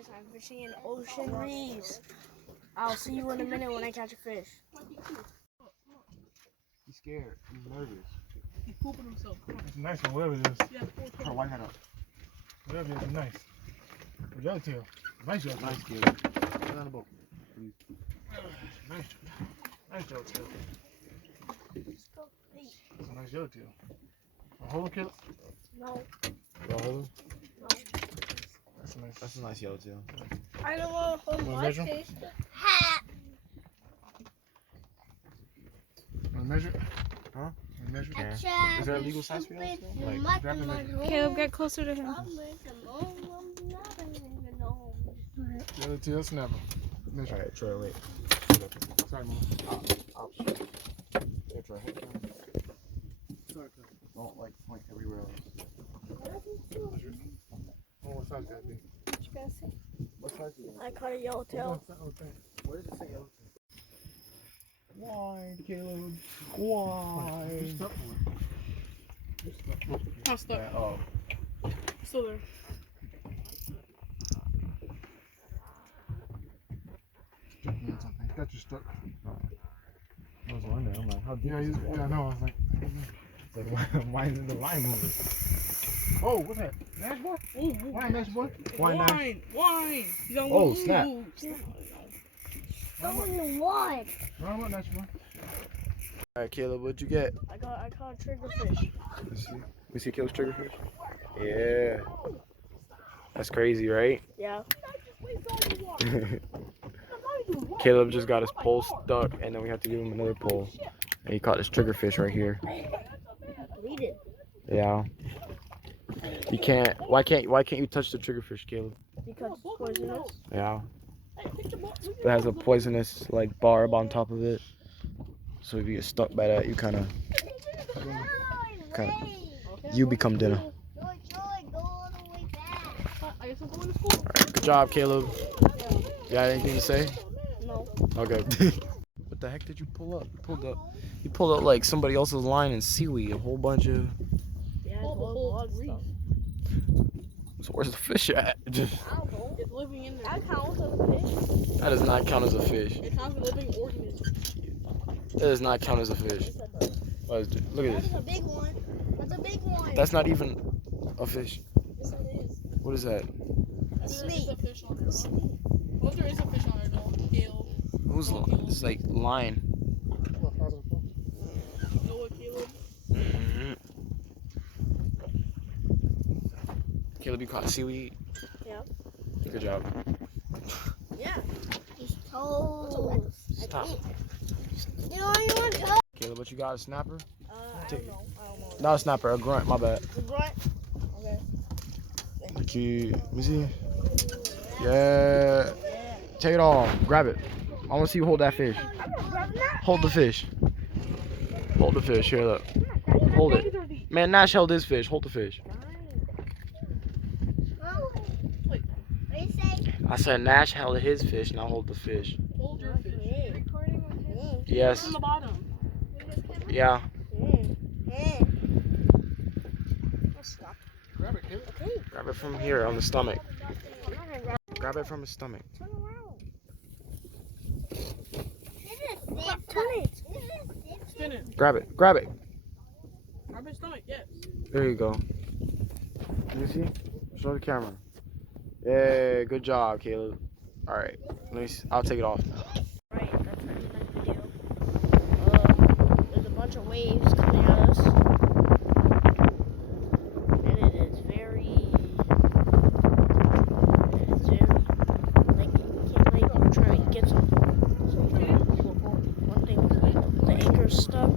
guys, I'm fishing in ocean reefs. I'll see you in a minute when I catch a fish. He's scared. He's nervous. He's pooping himself. It's a nice one, whatever it is. Yeah, Put her white hat up. Whatever it is, it's nice. Yellowtail. Nice yellowtail. Nice, kid. Get on the boat. Please. Nice. Nice yellowtail. That's a nice yellowtail. Hold him, kid. No. Hold him. No. That's nice. That's a nice yellowtail. I don't want to hold Wanna my measure? fish. Ha! Want to measure it? Huh? Want to measure it? Yeah. Is there a legal size for yellowtail? Like, grab the measure. Caleb, get closer to him. Yellowtail snapper. Measure. Alright, Troy, wait. Sorry, Mom. I'll show you. There, Troy. Sorry, Don't, like, point everywhere else. measure it. Oh, what size that be? What size is it? I caught a yellowtail. Where does it say yellowtail? Why, Caleb? Why? I'm stuck. Yeah, oh. Still there. Got you stuck. I was wondering, I'm like, how deep is it? Yeah, I know. I was like, It's like, why isn't the line moving? oh, what's that? Nash boy? Wine, Nash boy? Wine. He's on Oh, snap. Only one. Run up, Nash boy. Alright, Caleb, what'd you get? I caught a triggerfish. Let's see. We see Caleb's triggerfish? Yeah. That's crazy, right? Yeah. Caleb just got his pole stuck, and then we have to give him another pole. And he caught his triggerfish right here. Bleed it. Yeah. You can't. Why can't you touch the triggerfish, Caleb? Because it's poisonous. Yeah. It has a poisonous like barb on top of it. So if you get stuck by that, you kind of you become dinner. Good job, Caleb. You got anything to say? No. Okay. What the heck did you pull up? You pulled up like somebody else's line in seaweed. A whole bunch of. Yeah, it's all stuff. So where's the fish at? I don't know. It's living in there. That counts as a fish. That does not count as a fish. It counts as a living organism. That does not count as a fish. Yes, it does. Look at That's this. a big one. That's a big one. That's not even a fish. Yes, it is. What is that? A There is snake. a fish on there. What if there is a fish on there, though? Caleb. Who's line? This is like line. Noah, Caleb. Mm-hmm. Caleb, you caught seaweed? Yeah. Good job. Yeah. He's told. Stop. You don't even want to. Caleb, what you got? A snapper? I don't know. Not a snapper, a grunt. My bad. The grunt. Okay. Okay, let me see. Yeah. Take it off. Grab it. I want to see you hold that fish. Hold the fish. Hold the fish. Here, look. Hold it. Man, Nash held his fish. Hold the fish. What do you say? I said Nash held his fish. Now hold the fish. Hold your fish. Yes. On the bottom. Yeah. Grab it, Caleb. Okay. Grab it from here on the stomach. I'm not gonna grab. Grab it from his stomach. Turn around. Turn it. Spin it. Grab it. Grab it. Grab his stomach, yes. There you go. Let me see. Show the camera. Yeah, good job, Caleb. All right. Let me see. I'll take it off. Right, that's the end of the video. There's a bunch of waves coming at us. And it is very like you can't like we're trying to get something. So one thing the anchor's stuck.